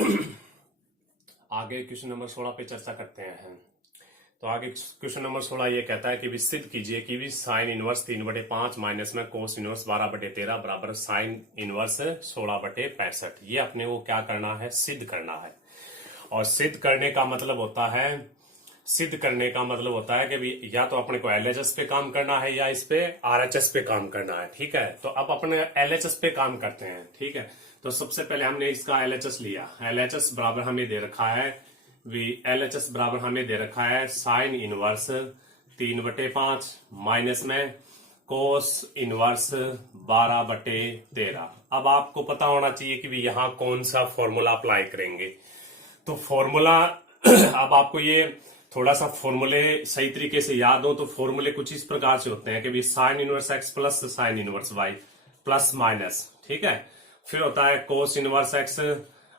आगे question number 16 पे चर्चा करते हैं। तो आगे क्वेश्चन नंबर 16 ये कहता है कि भी सिद्ध कीजिए कि भी साइन इनवर्स 3/5 माइनस में कोस इनवर्स 12/13 बराबर साइन इनवर्स 16/65। ये अपने को क्या करना है, सिद्ध करना है। और सिद्ध करने का मतलब होता है, कि भी या तो अपने को एलएचएस पे काम करना है या इस पे आरएचएस पे काम करना है। ठीक है, तो अब अपने एलएचएस पे काम करते हैं। ठीक है, तो सबसे पहले हमने इसका एलएचएस लिया। एलएचएस बराबर हमें दे रखा है, एलएचएस बराबर हमें दे रखा है साइन इनवर्स 3/5 माइनस में कोस इनवर्स 12/13। अब आपको पता होना चाहिए कि भी यहां कौन सा फॉर्मूला अप्लाई करेंगे। तो फॉर्मूला अब आपको ये थोड़ा सा फॉर्मूले सही तरीके से याद हो तो फॉर्मूले कुछ इस प्रकार से होते हैं कि भी sine inverse x plus sine inverse y plus minus. ठीक है, फिर होता है कोस इनवर्स एक्स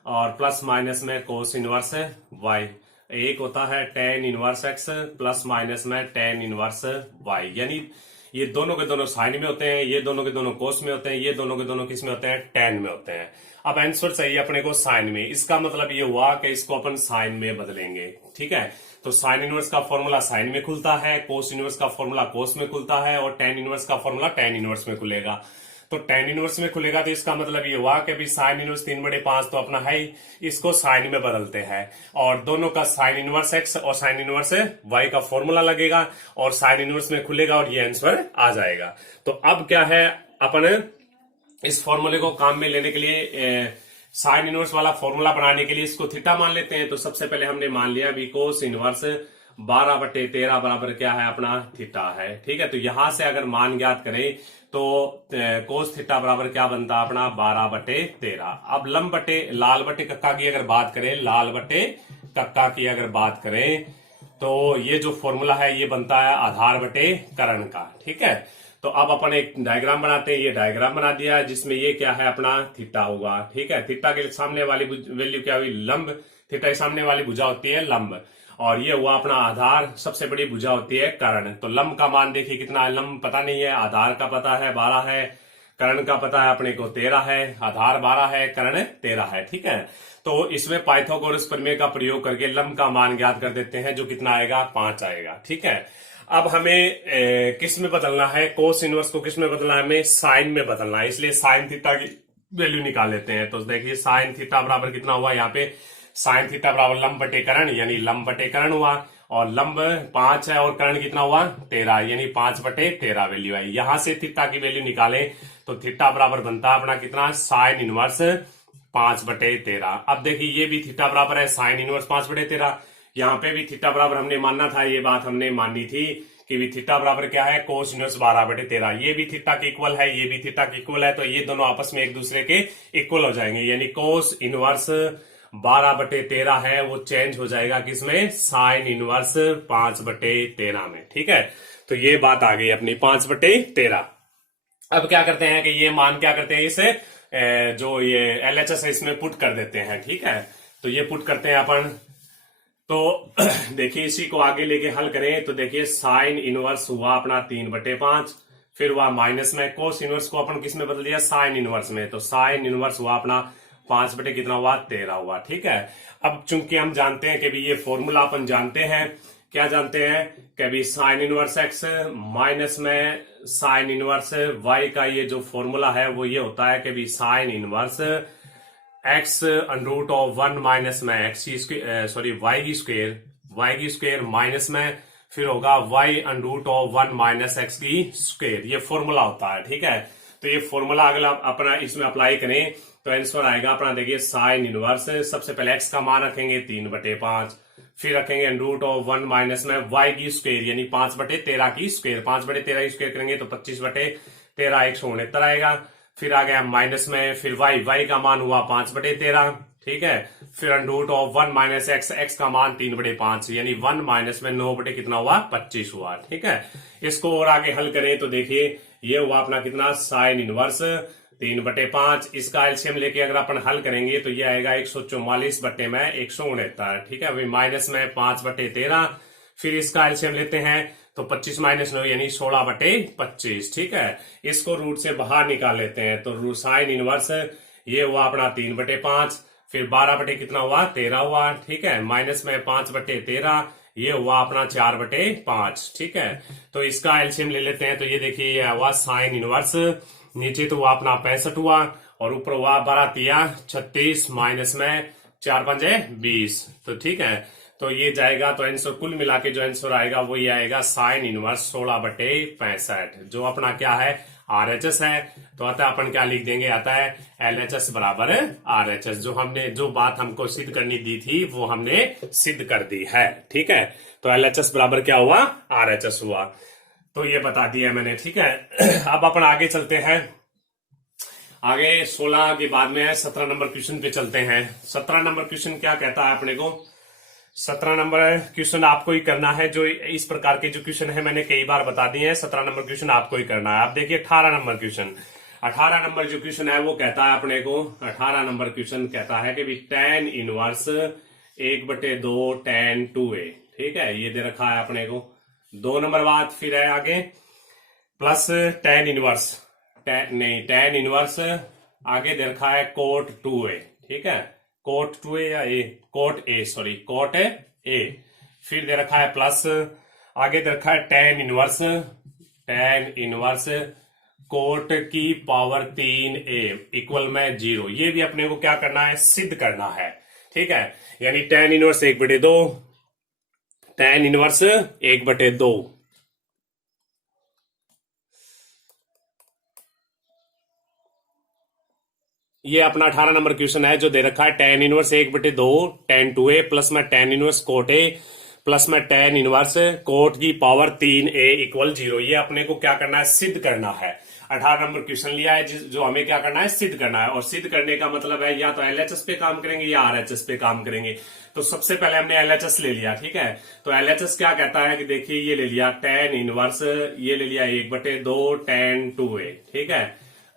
और प्लस माइनस में कोस इनवर्स वाई। एक होता है tan inverse x plus minus में टेन इनवर्स वाई। यानी ये दोनों के दोनों साइन में होते हैं, ये दोनों के दोनों कोस में होते हैं, ये दोनों के दोनों किस में होते हैं, टेन में होते हैं। अब आंसर चाहिए अपने को साइन में। इसका मतलब ये हुआ कि इसको अपन साइन में बदलेंगे। ठीक है, तो साइन इनवर्स का फॉर्मूला साइन में खुलता है, कोस इनवर्स का फॉर्मूला कोस में खुलता है और टेन इनवर्स का फॉर्मूला टेन इनवर्स में खुलेगा। तो टेन इनवर्स में खुलेगा तो इसका मतलब ये हुआ कि भी साइन इनवर्स 3/5 तो अपना है ही, इसको साइन में बदलते हैं और दोनों का साइन इनवर्स एक्स और साइन इनवर्स वाई का फॉर्मूला लगेगा और साइन इनवर्स में खुलेगा और ये आंसर आ जाएगा। तो अब क्या है, अपन इस फॉर्मूले को काम में लेने के लिए साइन इनवर्स वाला फॉर्मूला बनाने के लिए इसको थीटा मान लेते हैं। तो सबसे पहले हमने मान लिया भी कोस इनवर्स 12/13 बराबर क्या है, अपना थीटा है। ठीक है, तो यहां से अगर मान ज्ञात करें तो कोस थीटा बराबर क्या बनता है, अपना 12/13। अब लंब बटे लाल बटे कक्का की अगर बात करें, लाल बटे कक्का की अगर बात करें तो ये जो फॉर्मूला है ये बनता है आधार बटे कर्ण का। ठीक है, तो अब अपन एक डायग्राम बनाते हैं। ये डायग्राम बना दिया है जिसमें ये क्या है, अपना थीटा होगा। ठीक है, थीटा के सामने वाली वैल्यू क्या हुई, लंब। थीटा के सामने वाली भुजा होती है लंब और ये हुआ अपना आधार, सबसे बड़ी भुजा होती है कर्ण। तो लंब का मान देखिए कितना है, लंब पता नहीं है, आधार का पता है 12 है, कर्ण का पता है अपने को 13 है। आधार 12 है, कर्ण 13 है। ठीक है, तो इसमें पाइथागोरस प्रमेय का प्रयोग करके लंब का मान ज्ञात कर देते हैं, जो कितना आएगा, 5 आएगा। ठीक है, अब हमें किस में बदलना है, कोस इनवर्स को किस में बदलना है, हमें साइन में बदलना है। इसलिए साइन थीटा की वैल्यू निकाल लेते हैं। तो देखिए साइन थीटा बराबर कितना हुआ, यहाँ पे साइन थीटा बराबर लंब बटे कर्ण, यानी लंब बटे कर्ण हुआ और लंब 5 है और कर्ण कितना हुआ, 13, यानी 5/13 वैल्यू आई। यहां से थीटा की वैल्यू निकालें तो थीटा बराबर बनता है अपना कितना, साइन इनवर्स 5/13। अब देखिए ये भी थीटा बराबर है साइन इनवर्स 5/13। यहाँ पे भी थीटा बराबर हमने मानना था, ये बात हमने माननी थी कि भी थीटा बराबर क्या है, कोस इनवर्स 12/13। ये भी थीटा के इक्वल है, ये भी थीटा के इक्वल है, तो ये दोनों आपस में एक दूसरे के इक्वल हो जाएंगे। यानी कोस इनवर्स 12/13 है वो चेंज हो जाएगा किसमें, साइन इनवर्स 5/13 में। ठीक है, तो ये बात आ गई अपनी 5/13। अब क्या करते हैं कि ये मान क्या करते हैं, इसे जो ये एलएचएस है इसमें पुट कर देते हैं। ठीक है, तो ये पुट करते हैं अपन। तो देखिए इसी को आगे लेके हल करें तो देखिए साइन इनवर्स हुआ अपना 3/5, फिर हुआ माइनस में कोस इनवर्स को अपन किस में बदल दिया, साइन इनवर्स में। तो साइन इनवर्स हुआ अपना 5 कितना हुआ, 13 हुआ। ठीक है, अब चूंकि हम जानते हैं कि भी ये फॉर्मूला अपन जानते हैं, क्या जानते हैं कि भी साइन इनवर्स एक्स माइनस में साइन इनवर्स वाई का ये जो फॉर्मूला है वो ये होता है कि भी sine inverse x under of 1 minus में एक्स सॉरी वाई की स्क्वायर माइनस में फिर होगा y under of 1 minus x की स्क्वायर। ये फॉर्मूला होता है। ठीक है, तो ये फॉर्मूला अगर अपना इसमें अप्लाई करें तो आंसर आएगा अपना, देखिए साइन इनवर्स, सबसे पहले एक्स का मान रखेंगे 3/5, फिर रखेंगे अंडर ऑफ 1 माइनस में वाई की स्क्वायर यानी 5/13 की स्क्वायर। 5/13 की स्क्वायर करेंगे तो 25/13 169 आएगा। फिर आ गया माइनस में, फिर वाई का मान हुआ 5/13। ठीक है, फिर अंडर ऑफ 1 माइनस एक्स का मान 3/5 यानी 1 माइनस में 9 बटे कितना हुआ, 25 हुआ। ठीक है, इसको और आगे हल करें तो देखिए ये हुआ अपना कितना, साइन इनवर्स 3/5। इसका एलसीएम लेके अगर अपन हल करेंगे तो ये आएगा 144 बटे में 169। ठीक है, अभी माइनस में 5/13, फिर इसका एलसीएम लेते हैं तो 25 माइनस 9 यानी 16/25। ठीक है, इसको रूट से बाहर निकाल लेते हैं तो साइन इनवर्स ये हुआ अपना 3/5, फिर 12 बटे कितना हुआ 13 हुआ, ठीक है, माइनस में 5 बटे 13, ये हुआ अपना 4 बटे 5, ठीक है। तो इसका एलसीएम ले लेते हैं, तो ये देखिए ये हुआ साइन इनवर्स, नीचे तो हुआ अपना 65 हुआ और ऊपर हुआ 12 36 माइनस में 4 पंजे 20, तो ठीक है। तो ये जाएगा, तो आंसर कुल मिला के जो आंसर आएगा वो ये आएगा साइन इनवर्स 16 बटे 65, जो अपना क्या है RHS है। तो आता है अपन क्या लिख देंगे, आता है LHS बराबर RHS, जो हमने जो बात हमको सिद्ध करनी दी थी वो हमने सिद्ध कर दी है, ठीक है। तो LHS बराबर क्या हुआ RHS हुआ, तो ये बता दिया मैंने, ठीक है। अब अपन आगे चलते हैं, आगे 16 के बाद में 17 नंबर क्वेश्चन पे चलते हैं। 17 नंबर क्वेश्चन क्या कहता है अपने को, 17 नंबर क्वेश्चन आपको ही करना है, जो इस प्रकार के जो क्वेश्चन है मैंने कई बार बता दिए हैं, 17 नंबर क्वेश्चन आपको ही करना है। आप देखिए 18 नंबर क्वेश्चन, 18 नंबर जो क्वेश्चन है वो कहता है अपने को, 18 नंबर क्वेश्चन कहता है कि भी tan इनवर्स 1/2 tan 2a, ठीक है, ये दे रखा है अपने को। 2 नंबर बात फिर है आगे plus tan inverse, tan inverse आगे दे रखा है cot 2a, ठीक है, कोट 2a या A, cot A, sorry cot A, फिर दे रखा है प्लस, आगे दे रखा है tan इनवर्स कोट की पावर 3a इक्वल में 0। ये भी अपने को क्या करना है, सिद्ध करना है, ठीक है। यानी tan इनवर्स 1/2, tan इनवर्स 1/2, ये अपना 18 नंबर क्वेश्चन है, जो दे रखा है tan inverse 1/2 tan 2a plus में tan inverse cot A plus में tan इनवर्स कोट की पावर 3a इक्वल 0। ये अपने को क्या करना है, सिद्ध करना है। 18 नंबर क्वेश्चन लिया है जो हमें क्या करना है, सिद्ध करना है। और सिद्ध करने का मतलब है या तो LHS पे काम करेंगे या RHS पे काम करेंगे। तो सबसे पहले हमने LHS ले लिया, ठीक है। तो LHS क्या कहता है कि देखिए ये ले लिया tan इनवर्स, ये ले लिया 1/2 tan 2a, ठीक है।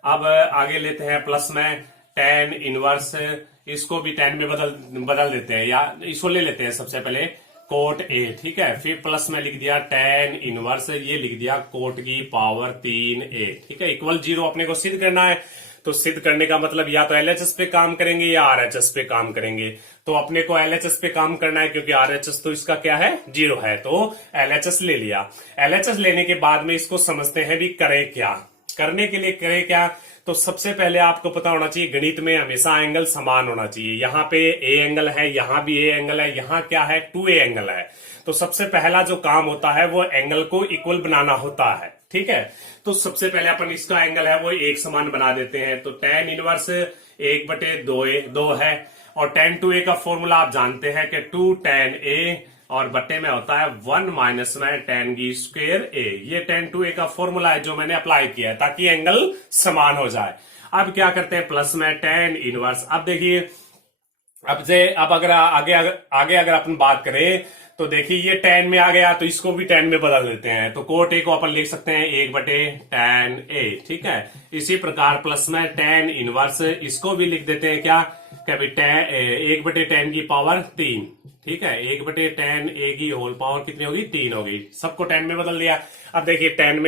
अब आगे लेते हैं प्लस में tan इनवर्स, इसको भी tan में बदल देते हैं, या इसको ले लेते हैं सबसे पहले कोट ए, ठीक है। फिर प्लस में लिख दिया tan इनवर्स, ये लिख दिया कोट की पावर 3a, ठीक है, इक्वल 0 अपने को सिद्ध करना है। तो सिद्ध करने का मतलब या तो LHS पे काम करेंगे या RHS पे काम करेंगे। तो अपने को LHS पे काम करना है, क्योंकि RHS तो इसका क्या है 0 है, तो LHS ले लिया। LHS लेने के बाद में इसको समझते हैं भी करें क्या, करने के लिए करें क्या। तो सबसे पहले आपको पता होना चाहिए गणित में हमेशा एंगल समान होना चाहिए। यहाँ पे ए एंगल है, यहाँ भी ए एंगल है, यहाँ क्या है 2a एंगल है। तो सबसे पहला जो काम होता है वो एंगल को इक्वल बनाना होता है, ठीक है। तो सबसे पहले अपन इसका एंगल है वो एक समान बना देते हैं। तो tan इनवर्स 1/2 है, और tan 2a का फॉर्मूला आप जानते हैं कि 2 tan a और बट्टे में होता है 1 माइनस में tan की स्क्वायर a। ये tan 2a का फॉर्मूला है जो मैंने अप्लाई किया है ताकि एंगल समान हो जाए। अब क्या करते हैं प्लस में tan इनवर्स, अब देखिए अब अगर आगे अगर अपन बात करें तो देखिए ये tan में आ गया, तो इसको भी tan में बदल देते हैं। तो कोट ए को अपन लिख सकते हैं 1/tan a, ठीक है। इसी प्रकार प्लस में tan इनवर्स, इसको भी लिख देते हैं क्या, 1/tan की पावर 3, ठीक है, 1/tan a की होल पावर कितनी होगी 3 होगी। सबको tan में बदल दिया। अब देखिए tan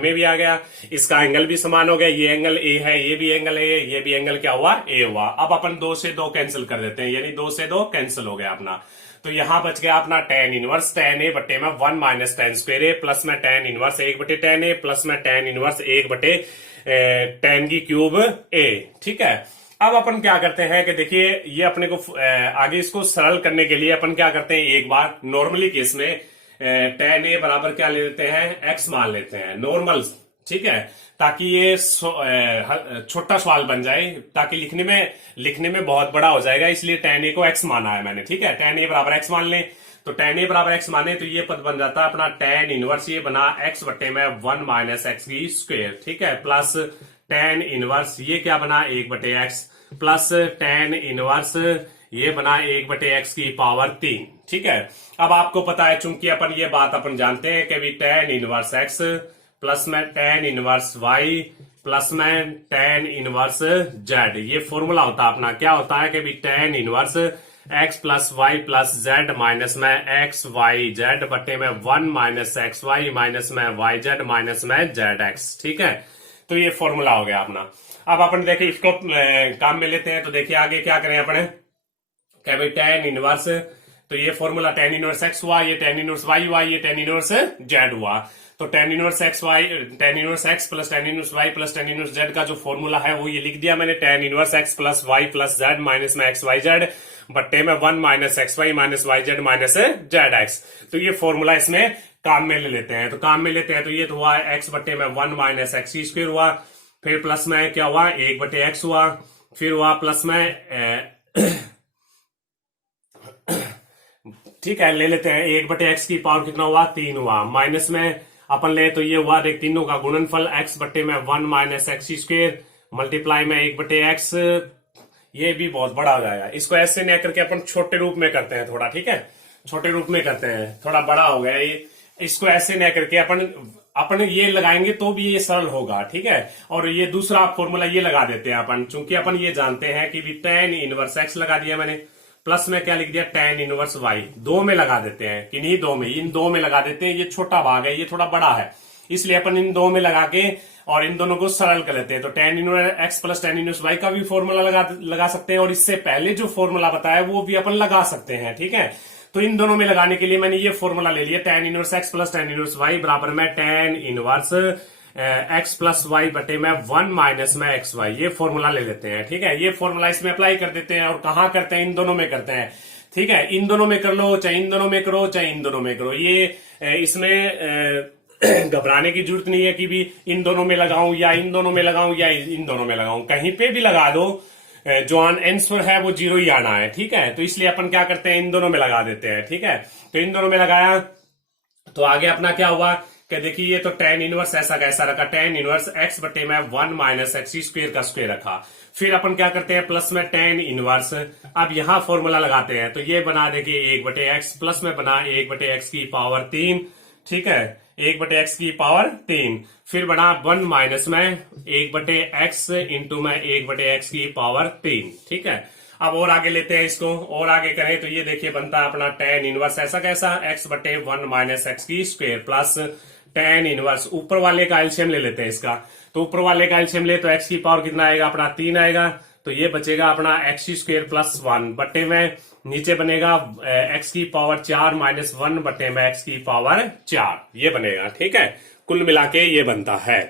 में भी आ गया, इसका एंगल भी समान हो गया, ये एंगल a है, ये भी एंगल a है, ये भी एंगल क्या हुआ a हुआ। अब अपन 2 से 2 कैंसिल कर देते हैं, यानी 2 से 2 कैंसिल हो गया अपना। तो यहां बच गया अपना tan इनवर्स tan a बटे में 1 minus tan square a plus में tan inverse 1/tan a plus में tan इनवर्स 1/tan की क्यूब a, ठीक है। अब अपन क्या करते हैं कि देखिए ये अपने को आगे इसको सरल करने के लिए अपन क्या करते हैं, एक बार नॉर्मली केस में tan a बराबर क्या ले लेते हैं, x मान लेते हैं नॉर्मल, ठीक है, ताकि ये छोटा सवाल बन जाए, ताकि लिखने में बहुत बड़ा हो जाएगा, इसलिए tan a को x माना है मैंने, ठीक है। tan a बराबर x मान लें, तो tan a बराबर x माने तो ये पद बन जाता है अपना tan इनवर्स, ये बना x बटे में 1 माइनस x की स्क्वायर, ठीक है, प्लस tan इनवर्स ये क्या बना 1/x प्लस tan इनवर्स ये बना 1/x की पावर 3, ठीक है। अब आपको पता है, चूंकि अपन ये बात अपन जानते हैं कि भी tan इनवर्स x प्लस में tan इनवर्स y प्लस में tan इनवर्स z, ये फॉर्मूला होता है अपना, क्या होता है कि भी tan inverse x plus y plus z minus में एक्स वाई जेड बटे में 1 माइनस एक्स वाई माइनस में वाई जेड माइनस में जेड एक्स, ठीक है। तो ये फॉर्मूला हो गया अपना। अब अपन देखिए इसको काम में लेते हैं। तो देखिए आगे क्या करें अपने, क्या भाई tan इनवर्स, तो ये फॉर्मूला tan इनवर्स एक्स हुआ, ये tan इनवर्स वाई हुआ, ये tan इनवर्स जेड हुआ। तो tan inverse x y, tan inverse x plus tan inverse y plus tan inverse z का जो फॉर्मूला है वो ये लिख दिया मैंने, tan inverse x plus y plus z minus में एक्स वाई जेड बट्टे में 1 minus x y minus y z minus z x. तो ये फॉर्मूला इसमें काम में ले लेते हैं। तो काम में लेते हैं तो ये तो हुआ एक्स बट्टे में 1 माइनस एक्स स्क्वायर हुआ, फिर प्लस में क्या हुआ 1 बटे एक्स हुआ, फिर हुआ प्लस में ठीक है ले लेते हैं 1 बटे एक्स की पावर कितना हुआ 3 हुआ, माइनस में अपन ले तो ये हुआ देख तीनों का गुणनफल एक्स बट्टे में 1 माइनस एक्स स्क्वायर मल्टीप्लाई में 1 बटे एक्स, ये भी बहुत बड़ा हो जाएगा। इसको ऐसे नहीं करके अपन छोटे रूप में करते हैं थोड़ा, ठीक है छोटे रूप में करते हैं, थोड़ा बड़ा हो गया ये। इसको ऐसे नहीं करके अपन ये लगाएंगे तो भी ये सरल होगा, ठीक है। और ये दूसरा फॉर्मूला ये लगा देते हैं अपन, चूंकि अपन ये जानते हैं कि भी tan इनवर्स एक्स लगा दिया मैंने, प्लस में क्या लिख दिया tan इनवर्स वाई, दो में लगा देते हैं, किन्हीं दो में, इन दो में लगा देते हैं। ये छोटा भाग है, ये थोड़ा बड़ा है, इसलिए अपन इन दो में लगा के और इन दोनों को सरल कर लेते हैं। तो tan inverse x plus tan inverse y का भी फॉर्मूला लगा सकते हैं, और इससे पहले जो फॉर्मूला बताया वो भी अपन लगा सकते हैं, ठीक है। तो इन दोनों में लगाने के लिए मैंने ये फॉर्मूला ले लिया, tan inverse x plus tan inverse y बराबर में tan inverse x plus y बटे में 1 माइनस में एक्स वाई, ये फॉर्मूला ले लेते हैं, ठीक है। ये फॉर्मूला इसमें अप्लाई कर देते हैं, और कहाँ करते हैं, इन दोनों में करते हैं, ठीक है। इन दोनों में कर लो, चाहे इन दोनों में करो, चाहे इन दोनों में करो, ये इसमें घबराने की जरूरत नहीं है कि भी इन दोनों में लगाऊं या इन दोनों में लगाऊं या इन दोनों में लगाऊं, कहीं पे भी लगा दो, जो आंसर है वो 0 ही आना है, ठीक है। तो इसलिए अपन क्या करते हैं इन दोनों में लगा देते हैं, ठीक है। तो इन दोनों में लगाया तो आगे अपना क्या हुआ कि देखिए ये तो tan इनवर्स ऐसा कैसा रखा, tan इनवर्स एक्स बटे में 1 माइनस एक्स स्क्वायर का स्क्वायर रखा, फिर अपन क्या करते हैं प्लस में tan इनवर्स, अब यहां फॉर्मूला लगाते हैं तो ये बना देखिए 1 बटे एक्स, प्लस में बना 1 बटे एक्स की पावर 3, ठीक है 1 बटे एक्स की पावर 3, फिर बना 1 माइनस में 1 बटे एक्स इंटू में 1 बटे एक्स की पावर 3, ठीक है। अब और आगे लेते हैं इसको, और आगे करें तो ये देखिए बनता है अपना tan इनवर्स ऐसा कैसा एक्स बटे 1 माइनस एक्स की स्क्वायर प्लस tan इनवर्स, ऊपर वाले का एलसीएम ले लेते हैं इसका, तो ऊपर वाले का एलसीएम ले तो एक्स की पावर कितना आएगा अपना 3 आएगा, तो ये बचेगा अपना एक्स स्क्वायर प्लस 1 बटे में नीचे बनेगा एक्स की पावर 4 माइनस 1 बटे में एक्स की पावर 4, ये बनेगा, ठीक है। कुल मिला के ये बनता है,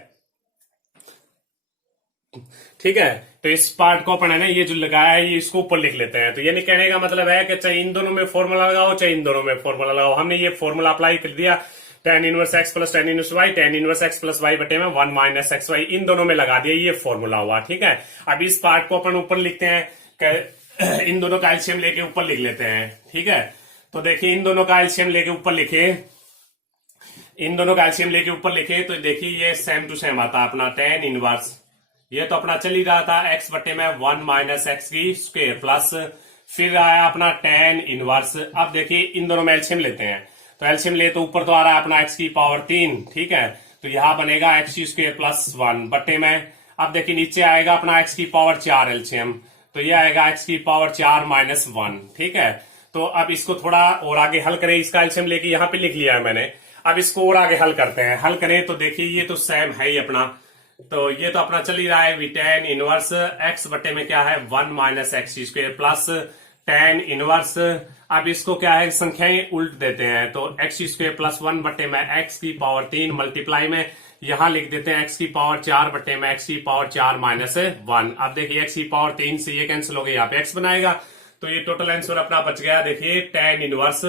ठीक है। तो इस पार्ट को अपन है ना ये जो लगाया है ये इसको ऊपर लिख लेते हैं। तो ये नहीं कहने का मतलब है कि चाहे इन दोनों में फॉर्मूला लगाओ चाहे इन दोनों में फॉर्मूला लगाओ, हमने ये फॉर्मूला अप्लाई कर दिया tan inverse x plus tan inverse y, tan inverse x plus y बटे में 1 माइनस एक्स वाई, इन दोनों में लगा दिया, ये फॉर्मूला हुआ, ठीक है। अब इस पार्ट को अपन ऊपर लिखते हैं कि इन दोनों का एलसीएम लेके ऊपर लिख लेते हैं, ठीक है। तो देखिए इन दोनों का एलसीएम लेके ऊपर लिखे, इन दोनों का एलसीएम लेके ऊपर लिखे तो देखिए ये सेम टू सेम आता है अपना tan इनवर्स, ये तो अपना चल ही रहा था एक्स बटे में 1 माइनस एक्स की स्क्वायर प्लस फिर आया अपना tan इनवर्स। अब देखिए इन दोनों में एलसीएम लेते हैं, तो एलसीएम ले तो ऊपर तो आ रहा है अपना एक्स की पावर 3, ठीक है। तो यहां बनेगा एक्स स्क्वायर प्लस 1 बटे में, अब देखिए नीचे आएगा अपना एक्स की पावर 4 एलसीएम, तो ये आएगा एक्स की पावर 4 माइनस 1, ठीक है। तो अब इसको थोड़ा और आगे हल करें, इसका एलसीएम लेके यहां पे लिख लिया है मैंने, अब इसको और आगे हल करते हैं। हल करें तो देखिए ये तो सेम है ही अपना, तो ये तो अपना चल ही रहा है tan इनवर्स एक्स बटे में क्या है 1 minus x square plus tan inverse, अब इसको क्या है संख्याएं उल्ट देते हैं, तो एक्स स्क्वायर प्लस 1 बटे में एक्स की पावर 3 मल्टीप्लाई में यहां लिख देते हैं एक्स की पावर 4 बटे में एक्स की पावर 4 माइनस 1। अब देखिए एक्स की पावर 3 से ये कैंसिल हो गया, यहाँ पे एक्स बनाएगा, तो ये टोटल आंसर अपना बच गया। देखिए tan इनवर्स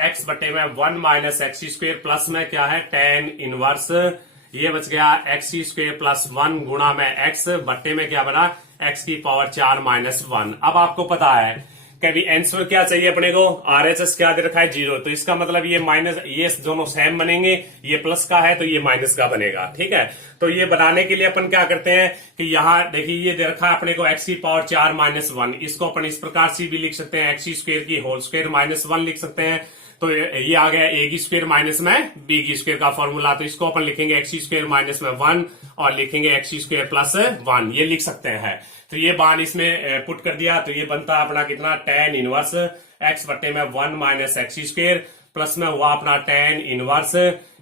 एक्स बटे में 1 माइनस एक्स स्क्वायर प्लस में क्या है tan इनवर्स, ये बच गया एक्स स्क्वायर प्लस 1 गुणा में एक्स बट्टे में क्या बना एक्स की पावर 4 माइनस 1। अब आपको पता है कि आंसर क्या चाहिए अपने को, आरएचएस क्या दे रखा है 0, तो इसका मतलब ये माइनस, ये दोनों सेम बनेंगे, ये प्लस का है तो ये माइनस का बनेगा, ठीक है। तो ये बनाने के लिए अपन क्या करते हैं कि यहाँ देखिए ये दे रखा है अपने को एक्स की पावर 4 माइनस 1, इसको अपन इस प्रकार से भी लिख सकते हैं एक्स स्क्वायर की होल स्क्वायर माइनस 1 लिख सकते हैं, तो ये आ गया ए की स्क्वायर माइनस में बी की स्क्वायर का फॉर्मूला, तो इसको अपन लिखेंगे एक्स स्क्वायर माइनस में 1 और लिखेंगे एक्स स्क्वायर प्लस 1, ये लिख सकते हैं। तो ये मान इसमें पुट कर दिया, तो ये बनता है अपना कितना tan इनवर्स एक्स बट्टे में 1 माइनस एक्स स्क्वायर प्लस में हुआ अपना tan इनवर्स,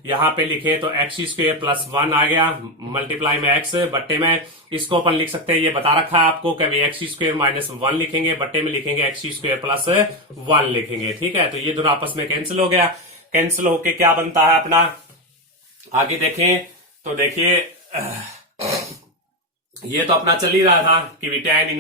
यहाँ पे लिखे तो एक्स स्क्वेयर प्लस 1 आ गया, मल्टीप्लाई में एक्स बट्टे में इसको अपन लिख सकते हैं, ये बता रखा है आपको कभी एक्स स्क्वेयर माइनस 1 लिखेंगे, बट्टे में लिखेंगे एक्स स्क्वेयर प्लस 1 लिखेंगे। ठीक है, तो ये दोनों आपस में कैंसिल हो गया। कैंसिल होके क्या बनता है अपना, आगे देखें तो देखिए ये तो अपना चल ही रहा था कि tan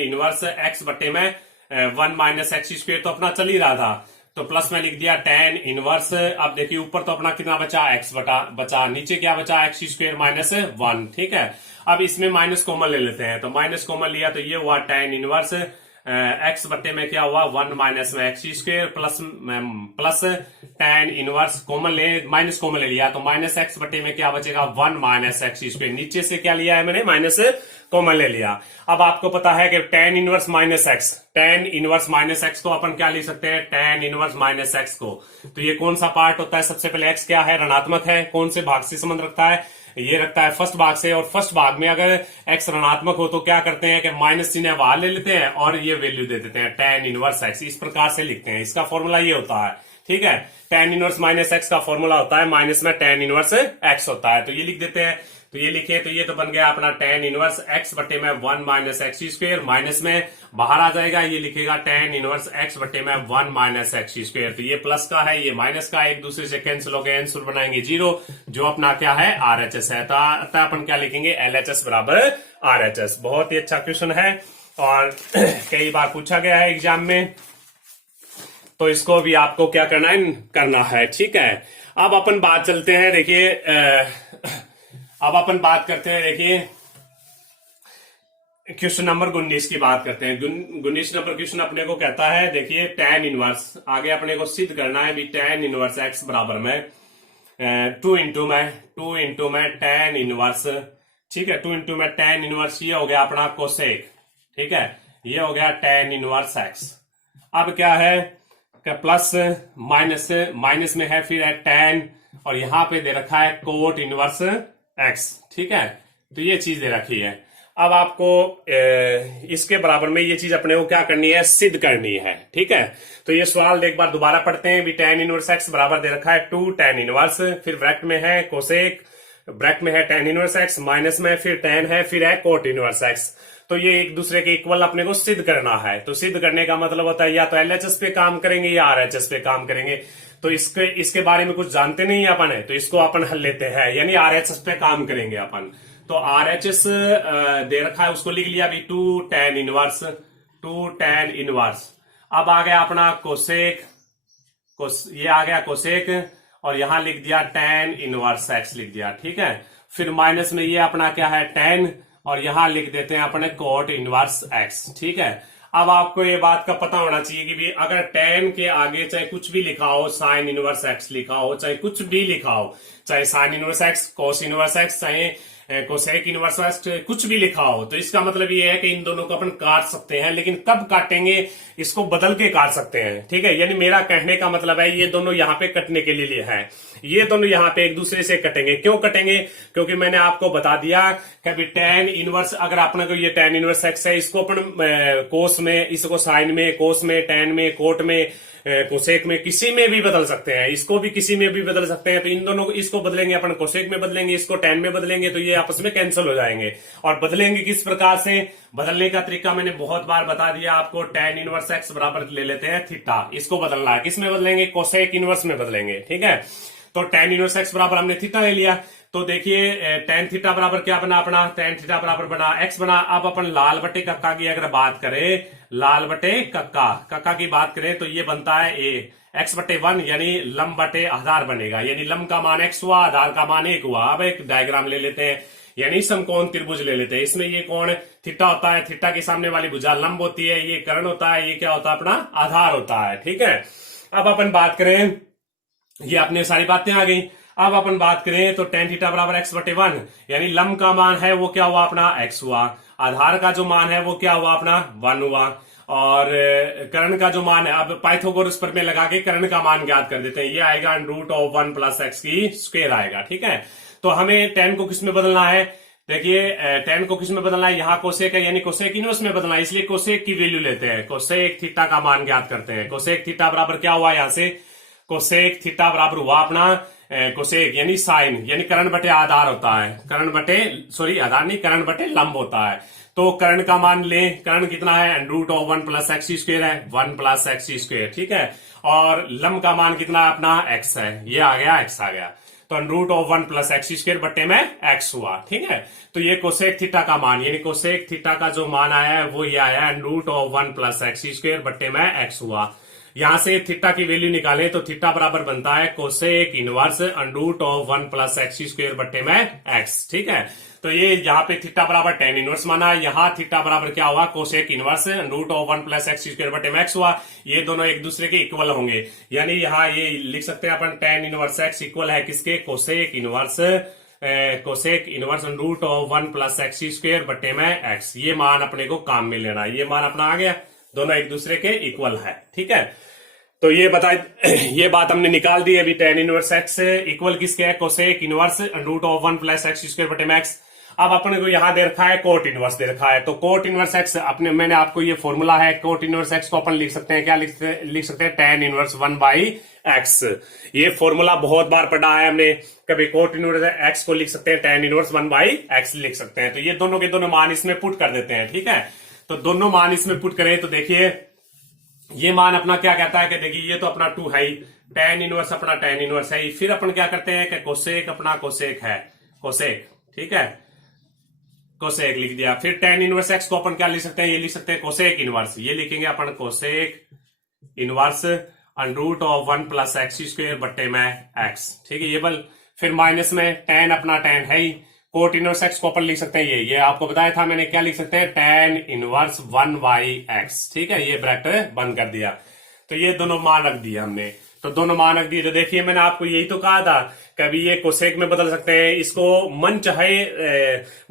इनवर्स एक्स बट्टे में 1 माइनस एक्स स्क्वेयर तो अपना चल ही रहा था, तो प्लस में लिख दिया tan इनवर्स। अब देखिए ऊपर तो अपना कितना बचा, x बचा, नीचे क्या बचा, एक्स स्क्वेयर माइनस 1। ठीक है, अब इसमें माइनस कॉमन ले लेते हैं, तो माइनस कॉमन लिया तो ये हुआ tan इनवर्स एक्स बट्टे में क्या हुआ 1 माइनस में x square plus tan inverse common ले, माइनस कॉमन ले लिया तो माइनस एक्स बट्टे में क्या बचेगा 1 माइनस एक्स स्क्वेयर, नीचे से क्या लिया है मैंने माइनस कॉमन ले लिया। अब आपको पता है कि tan इनवर्स माइनस एक्स को अपन क्या लिख सकते हैं, tan इनवर्स माइनस एक्स को, तो ये कौन सा पार्ट होता है, सबसे पहले x क्या है, ऋणात्मक है, कौन से भाग से संबंध रखता है, ये रखता है फर्स्ट भाग से, और फर्स्ट भाग में अगर x ऋणात्मक हो तो क्या करते हैं कि माइनस चिन्ह वहां ले लेते हैं और ये वैल्यू दे देते हैं tan इनवर्स x, इस प्रकार से लिखते हैं, इसका फॉर्मूला ये होता है। ठीक है, tan इनवर्स माइनस एक्स का फॉर्मूला होता है माइनस में tan इनवर्स x होता है, तो ये लिख देते हैं, तो ये लिखे तो ये तो बन गया अपना tan इनवर्स x बट्टे में 1 माइनस एक्स स्क्वेयर, माइनस में बाहर आ जाएगा, ये लिखेगा tan इनवर्स x बट्टे में 1 माइनस एक्स स्क्वेयर, तो ये प्लस का है ये माइनस का, एक दूसरे से कैंसिल हो गए, आंसर बनाएंगे 0, जो अपना क्या है RHS है, तो अपन क्या लिखेंगे LHS बराबर RHS। बहुत ही अच्छा क्वेश्चन है और कई बार पूछा गया है एग्जाम में, तो इसको भी आपको क्या करना है। ठीक है, अब अपन बात चलते हैं, देखिए अब अपन बात करते हैं, देखिए क्वेश्चन नंबर 19 की बात करते हैं। 19 नंबर क्वेश्चन अपने को कहता है, देखिए tan इनवर्स, आगे अपने को सिद्ध करना है भी tan इनवर्स x बराबर में 2 इंटू में tan इनवर्स, ठीक है 2 इंटू में tan इनवर्स, ये हो गया अपना कोसेक, ठीक है ये हो गया tan इनवर्स x। अब क्या है कि प्लस माइनस में है फिर है tan, और यहां पे दे रखा है कोट इनवर्स x। ठीक है, तो ये चीज दे रखी है। अब आपको इसके बराबर में ये चीज अपने को क्या करनी है, सिद्ध करनी है। ठीक है, तो ये सवाल एक बार दोबारा पढ़ते हैं भी tan इनवर्स x बराबर दे रखा है 2 tan इनवर्स, फिर ब्रैकेट में है कोसेक, ब्रैकेट में है tan इनवर्स x, माइनस में फिर tan है, फिर है कोट इनवर्स x। तो ये एक दूसरे के इक्वल अपने को सिद्ध करना है। तो सिद्ध करने का मतलब होता है या तो LHS पे काम करेंगे या RHS पे काम करेंगे। तो इसके बारे में कुछ जानते नहीं है अपन है, तो इसको अपन हल लेते हैं, यानी RHS पे काम करेंगे अपन। तो RHS दे रखा है, उसको लिख लिया अभी 2 tan इनवर्स। अब आ गया अपना कोसेक, ये आ गया कोसेक, और यहां लिख दिया tan इनवर्स x लिख दिया। ठीक है, फिर माइनस में ये अपना क्या है tan, और यहां लिख देते हैं अपने कोट इनवर्स x। ठीक है, अब आपको ये बात का पता होना चाहिए कि भी अगर tan के आगे चाहे कुछ भी लिखा हो, साइन इनवर्स x लिखा हो, चाहे कुछ भी लिखा हो, चाहे sine inverse x, cos inverse x, चाहे कोसेक इनवर्स x, कुछ भी लिखा हो, तो इसका मतलब ये है कि इन दोनों को अपन काट सकते हैं, लेकिन कब काटेंगे, इसको बदल के काट सकते हैं। ठीक है, यानी मेरा कहने का मतलब है ये दोनों यहाँ पे कटने के लिए है, ये दोनों यहाँ पे एक दूसरे से कटेंगे। क्यों कटेंगे, क्योंकि मैंने आपको बता दिया कि tan इनवर्स, अगर अपने को ये tan इनवर्स x है, इसको अपन कोस में, इसको साइन में, कोस में, tan में, कोट में, कोसेक में, किसी में भी बदल सकते हैं, इसको भी किसी में भी बदल सकते हैं। तो इन दोनों को, इसको बदलेंगे अपन कोसेक में बदलेंगे, इसको tan में बदलेंगे, तो ये आपस में कैंसिल हो जाएंगे। और बदलेंगे किस प्रकार से, बदलने का तरीका मैंने बहुत बार बता दिया आपको, tan इनवर्स x बराबर ले लेते हैं थीटा, इसको बदलना है, किस में बदलेंगे, कोसेक इनवर्स में बदलेंगे। ठीक है, तो tan इनवर्स x बराबर हमने थीटा ले लिया, तो देखिए tan थीटा बराबर क्या बना अपना, tan थीटा बराबर बना x बना। अब अपन लाल बटे कक्का की अगर बात करें, लाल बटे कक्का की बात करें, तो ये बनता है x बटे 1, यानी लंब बटे आधार बनेगा, यानी लंब का मान x हुआ, आधार का मान 1 हुआ। अब एक डायग्राम ले लेते हैं, यानी समकोण त्रिभुज ले लेते हैं। इसमें ये कोण थीटा होता है, थीटा के सामने वाली भुजा लंब होती है, ये कर्ण होता है, ये क्या होता है अपना आधार होता है। ठीक है, अब अपन बात करें, ये अपने सारी बातें आ गई। अब अपन बात करें तो tan थीटा बराबर x बटे 1, यानी लंब का मान है वो क्या हुआ अपना x हुआ, आधार का जो मान है वो क्या हुआ अपना 1 हुआ, और कर्ण का जो मान है, अब पाइथागोरस पर में लगा के कर्ण का मान ज्ञात कर देते हैं, ये आएगा √1 + x की स्क्वायर आएगा। ठीक है, तो हमें tan को किस में बदलना है, देखिए tan को किस में बदलना है, यहाँ कोसेक है, यानी कोसेक इनवर्स में बदलना है, इसलिए कोसेक की वैल्यू लेते हैं, कोसेक थीटा का मान ज्ञात करते हैं। कोसेक थीटा बराबर क्या हुआ यहाँ से कोसेक थीटा बराबर हुआ अपना कोसेक यानी साइन यानी कर्ण बटे आधार होता है, कर्ण बटे सॉरी आधार नहीं, कर्ण बटे लंब होता है। तो कर्ण का मान ले, कर्ण कितना है root of 1 plus x square है, 1 प्लस एक्स स्क्वायर, ठीक है। और लंब का मान कितना है अपना एक्स है, ये आ गया एक्स आ गया, तो root of 1 plus x square बटे में एक्स हुआ, ठीक है। तो ये कोसेक थीटा का मान यानी कोसेक थीटा का जो मान आया है वो ये आया है root of 1 plus x square बटे में एक्स हुआ। यहां से थीटा की वैल्यू निकालें तो थीटा बराबर बनता है cosec inverse root of 1 plus x square बटे में एक्स, ठीक है। तो ये यहाँ पे थीटा बराबर टेन इनवर्स माना है, यहाँ थीटा बराबर क्या हुआ cosec inverse root of 1 plus x square बटे में एक्स हुआ। ये दोनों एक दूसरे के इक्वल होंगे, यानी यहाँ ये लिख सकते हैं अपन टेन इनवर्स एक्स इक्वल है किसके, cosec inverse root of 1 plus x square बटे में एक्स। ये मान अपने को काम में लेना है, ये मान अपना आ गया, दोनों एक दूसरे के इक्वल है, ठीक है। तो ये ये बात हमने निकाल दी अभी, टेन इनवर्स एक्स इक्वल किसके है, cosec inverse root of 1 plus x square बटे में एक्स। अब अपने को यहां दे रखा है कोट इनवर्स दे रखा है, तो कोट इनवर्स एक्स अपने मैंने आपको ये फॉर्मूला है, कोट इनवर्स एक्स को अपन लिख सकते हैं, क्या लिख सकते हैं टेन इनवर्स 1 बाई एक्स। ये फॉर्मूला बहुत बार पढ़ा है हमने, कभी कोट इनवर्स एक्स को लिख सकते हैं टेन इनवर्स 1 बाई एक्स लिख सकते हैं। तो ये दोनों के दोनों मान इसमें पुट कर देते हैं, ठीक है। तो दोनों मान इसमें पुट करें तो देखिए ये मान अपना क्या कहता है कि देखिए ये तो अपना 2 है, टेन इनवर्स अपना टेन इनवर्स है, फिर अपन क्या करते हैं कि कोसेक अपना कोसेक है, कोसेक, ठीक है, कोसेक लिख दिया। फिर टेन इनवर्स एक्स को अपन क्या लिख सकते हैं, ये लिख सकते हैं कोसेक इनवर्स, ये लिखेंगे अपन cosec inverse root of 1 plus x square बटे में एक्स, ठीक है। ये बल फिर माइनस में टेन अपना टेन है ही, कोट इनवर्स एक्स को अपन लिख सकते हैं, ये आपको बताया था मैंने, क्या लिख सकते हैं टेन इनवर्स 1 बाई एक्स, ठीक है। ये ब्रैकेट बंद कर दिया, तो ये दोनों मान रख दिए हमने, तो दोनों मान रख दिए। तो देखिए मैंने आपको यही तो कहा था, कभी ये कोसेक में बदल सकते हैं, इसको मन चाहे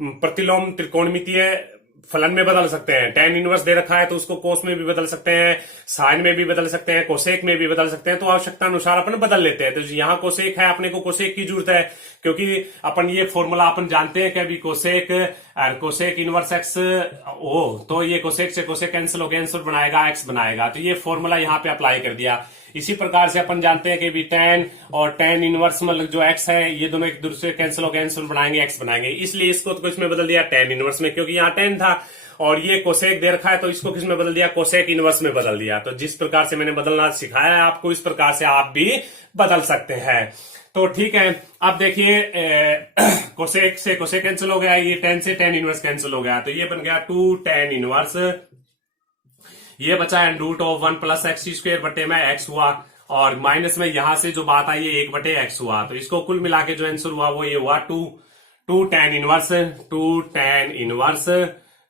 प्रतिलोम त्रिकोणमितीय फलन में बदल सकते हैं, टेन इनवर्स दे रखा है तो उसको कोस में भी बदल सकते हैं, साइन में भी बदल सकते हैं, कोसेक में भी बदल सकते हैं, तो आवश्यकता अनुसार अपन बदल लेते हैं। तो यहाँ कोसेक है, अपने को कोसेक की जरूरत है, क्योंकि अपन ये फॉर्मूला अपन जानते हैं कि अभी कोसेक इनवर्स एक्स ओ, तो ये कोसेक से कोसेक कैंसिल हो गया, आंसर बनाएगा एक्स बनाएगा, तो ये फॉर्मूला यहाँ पे अप्लाई कर दिया। इसी प्रकार से अपन जानते हैं कि भी टेन और टेन इनवर्स मतलब जो एक्स है ये दोनों एक दूसरे कैंसिल हो गए, आंसर बनाएंगे एक्स बनाएंगे, इसलिए इसको तो इसमें बदल दिया टेन इनवर्स में, क्योंकि यहाँ टेन था और ये कोसेक दे रखा है तो इसको किस में बदल दिया, कोसेक इनवर्स में बदल दिया। तो जिस प्रकार से मैंने बदलना सिखाया है आपको, इस प्रकार से आप भी बदल सकते हैं। तो ठीक है, अब देखिए कोसेक से कोसेक कैंसिल हो गया, ये टेन से टेन इनवर्स कैंसिल हो गया, तो ये बन गया 2 टेन इनवर्स, ये बचा है root of 1 plus x square बटे में एक्स हुआ, और माइनस में यहां से जो बात आई है 1 बटे एक्स हुआ, तो इसको कुल मिला के जो आंसर हुआ वो ये हुआ 2 टेन इनवर्स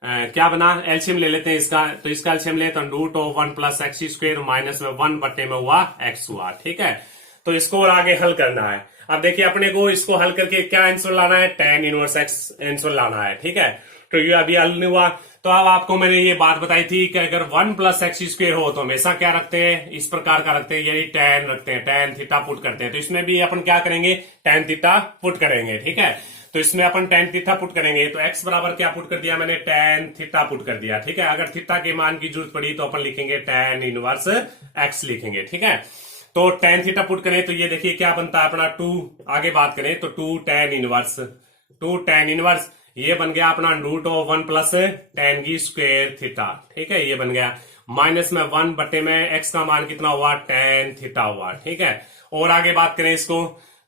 क्या बना, एलसीएम ले लेते हैं इसका, तो इसका एलसीएम ले तो root of 1 plus x square minus में 1 बटे में हुआ एक्स हुआ, ठीक है। तो इसको और आगे हल करना है। अब देखिए अपने को इसको हल करके क्या आंसर लाना है, टेन इनवर्स एक्स आंसर लाना है, ठीक है। तो ये अभी हल नहीं हुआ, तो अब आपको मैंने ये बात बताई थी कि अगर 1 प्लस एक्स स्क्वायर हो तो हमेशा क्या रखते हैं, इस प्रकार का रखते हैं, यही टेन रखते हैं, टेन थीटा पुट करते हैं। तो इसमें भी अपन क्या करेंगे, टेन थीटा पुट करेंगे, ठीक है। तो इसमें अपन टेन थीटा पुट करेंगे, तो एक्स बराबर क्या पुट कर दिया मैंने, टेन थीटा पुट कर दिया, ठीक है। अगर थीटा के मान की जरूरत पड़ी तो अपन लिखेंगे टेन इनवर्स एक्स लिखेंगे, ठीक है। तो टेन थीटा पुट करें तो ये देखिए क्या बनता है अपना 2, आगे बात करें तो 2 टेन इनवर्स, ये बन गया अपना रूट ऑफ 1 प्लस टेन की स्क्वायर थीटा, ठीक है, ये बन गया माइनस में 1 बटे में एक्स का मान कितना हुआ, टेन थीटा हुआ, ठीक है। और आगे बात करें इसको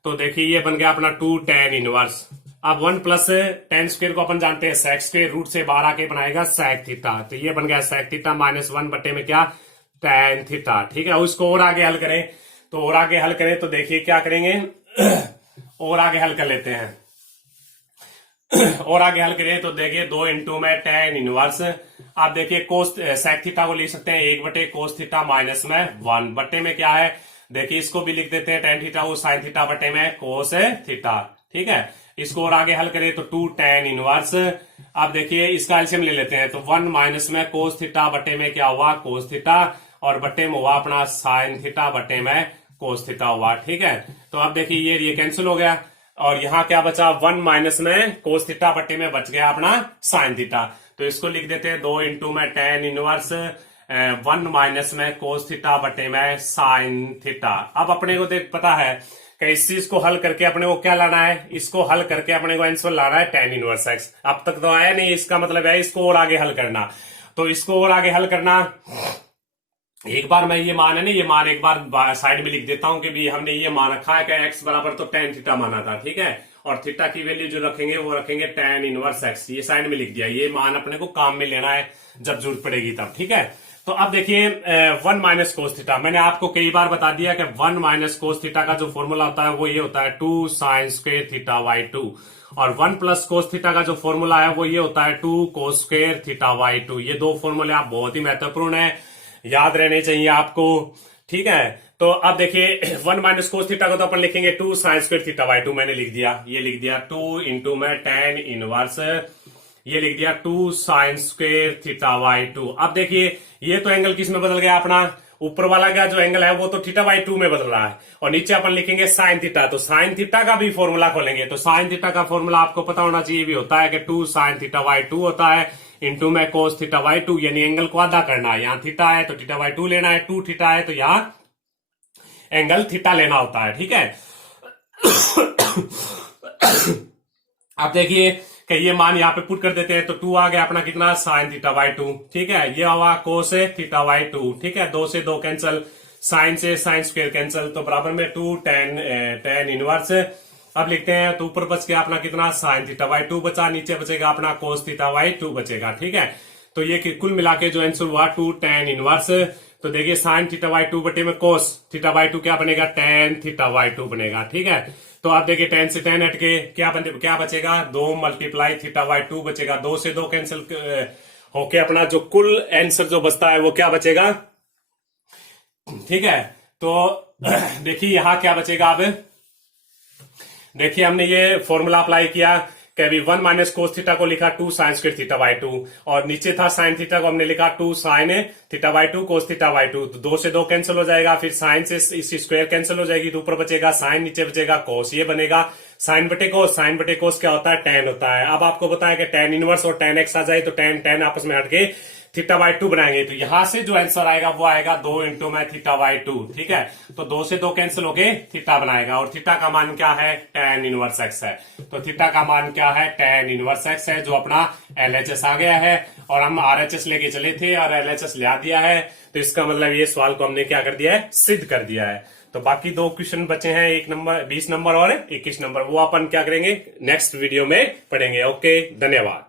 तो देखिए ये बन गया अपना 2 टेन इनवर्स, अब 1 प्लस टेन स्क्वायर को अपन जानते हैं सेक स्क्वायर, रूट से बाहर आके बनाएगा सेक थीटा, तो ये बन गया सेक थीटा माइनस 1 बटे में क्या, टेन थीटा, ठीक है। उसको और आगे हल करें तो देखिए क्या करेंगे और आगे हल कर लेते हैं और आगे हल करें तो देखिए 2 इंटू में टेन इनवर्स, आप देखिए कोस सेक थीटा को लिख सकते हैं 1 बटे कोस थीटा माइनस में 1 बटे में क्या है, देखिए इसको भी लिख देते हैं टेन थीटा को साइन थीटा बटे में कोस थीटा, ठीक है। इसको और आगे हल करें तो 2 टेन इनवर्स, आप देखिए इसका एलसीएम ले लेते हैं तो 1 माइनस में कोस थीटा बटे में क्या हुआ, कोस थीटा, और बटे में हुआ अपना साइन थीटा बटे में कोस थीटा हुआ, ठीक है। तो अब देखिए ये कैंसिल हो गया, और यहां क्या बचा, 1 माइनस में कोस थीटा बटे में बच गया अपना साइन थीटा, तो इसको लिख देते हैं 2 इंटू में टेन इनवर्स 1 माइनस में कोस थीटा बटे में साइन थीटा। अब अपने को देख पता है कि इस चीज को हल करके अपने को क्या लाना है, इसको हल करके अपने को आंसर लाना है tan इनवर्स x। अब तक तो आया नहीं, इसका मतलब है इसको और आगे हल करना। तो इसको और आगे हल करना, एक बार मैं ये मान है ना, ये मान एक बार साइड में लिख देता हूं कि भी हमने ये मान रखा है कि x बराबर तो tan थीटा माना था, ठीक है, और थीटा की वैल्यू जो रखेंगे वो रखेंगे tan इनवर्स x। ये साइड में लिख दिया, ये मान अपने को काम में लेना है जब जरूरत पड़ेगी तब, ठीक है। तो अब देखिए 1 माइनस कोस थीटा, मैंने आपको कई बार बता दिया कि 1 माइनस कोस थीटा का जो फॉर्मूला होता है वो ये होता है 2 साइन स्क्वायर थीटा बाई 2, और 1 प्लस कोस थीटा का जो फॉर्मूला है वो ये होता है 2 कोस स्क्वायर थीटा बाई 2। ये दो फॉर्मूले आप बहुत ही महत्वपूर्ण है, याद रहने चाहिए आपको, ठीक है। तो अब देखिए 1 माइनस कोस थीटा को तो अपन लिखेंगे 2 साइन स्क्वायर थीटा बाई 2, मैंने लिख दिया, ये लिख दिया 2 इंटू में tan इनवर्स, ये लिख दिया 2 साइन स्क्वायर थीटा बाई 2। अब देखिए ये तो एंगल किस में बदल गया अपना, ऊपर वाला का जो एंगल है वो तो थीटा बाई 2 में बदल रहा है, और नीचे अपन लिखेंगे साइन थीटा। तो साइन थीटा का भी फॉर्मूला खोलेंगे, तो साइन थीटा का फॉर्मूला आपको पता होना चाहिए, भी होता है कि 2 साइन थीटा बाई 2 होता है इंटू में कोस थीटा बाई 2, यानी एंगल को आधा करना है। यहाँ थीटा है तो थीटा बाई 2 लेना है, 2 थीटा है तो यहाँ एंगल थीटा लेना होता है, ठीक है। अब देखिए कि ये मान यहाँ पे पुट कर देते हैं, तो 2 आ गया अपना कितना, साइन थीटा बाई 2, ठीक है। ये हुआ कोस थीटा बाई 2, ठीक है, 2 से 2 कैंसिल, साइन से साइन स्क्वायर कैंसिल, तो बराबर में 2 tan इनवर्स। अब लिखते हैं, तो ऊपर बच गया अपना कितना, साइन थीटा बाई 2 बचा, नीचे बचेगा अपना कोस थीटा बाई 2 बचेगा, ठीक है। तो ये कुल मिला के जो आंसर हुआ 2 tan इनवर्स। तो देखिए साइन थीटा बाई 2 बटे में कोस थीटा बाई 2 क्या बनेगा, tan थीटा बाई 2 बनेगा, ठीक है। तो आप देखिए tan से tan हट के क्या बचेगा, 2 मल्टीप्लाई थीटा बाई 2 बचेगा, 2 से 2 कैंसिल होके अपना जो कुल आंसर जो बचता है वो क्या बचेगा, ठीक है। तो देखिए यहां क्या बचेगा, अब देखिए हमने ये फॉर्मूला अप्लाई किया कि अभी 1 माइनस कोस थीटा को लिखा 2 साइन स्क्वायर थीटा बाई 2, और नीचे था साइन थीटा को हमने लिखा 2 sine theta by 2 cos theta by 2। तो 2 से 2 कैंसिल हो जाएगा, फिर साइन से इसी स्क्वायर कैंसिल हो जाएगी, तो ऊपर बचेगा साइन, नीचे बचेगा कोस, ये बनेगा साइन बटे कोस। साइन बटे कोस क्या होता है, tan होता है। अब आपको बताया कि tan इनवर्स और tan x आ जाए तो tan आपस में हटके थीटा बाई 2 बनाएंगे, तो यहां से जो आंसर आएगा वो आएगा 2 इंटू में थीटा बाई 2, ठीक है। तो 2 से 2 कैंसिल हो गए, थीटा बनाएगा, और थीटा का मान क्या है, tan इनवर्स x है। तो थीटा का मान क्या है, tan इनवर्स x है, जो अपना LHS आ गया है, और हम RHS लेके चले थे और LHS ला दिया है। तो इसका मतलब ये सवाल को हमने क्या कर दिया है, सिद्ध कर दिया है। तो बाकी 2 क्वेश्चन बचे हैं, 1 नंबर 20 नंबर और 21 नंबर, वो अपन क्या करेंगे नेक्स्ट वीडियो में पढ़ेंगे। ओके, धन्यवाद।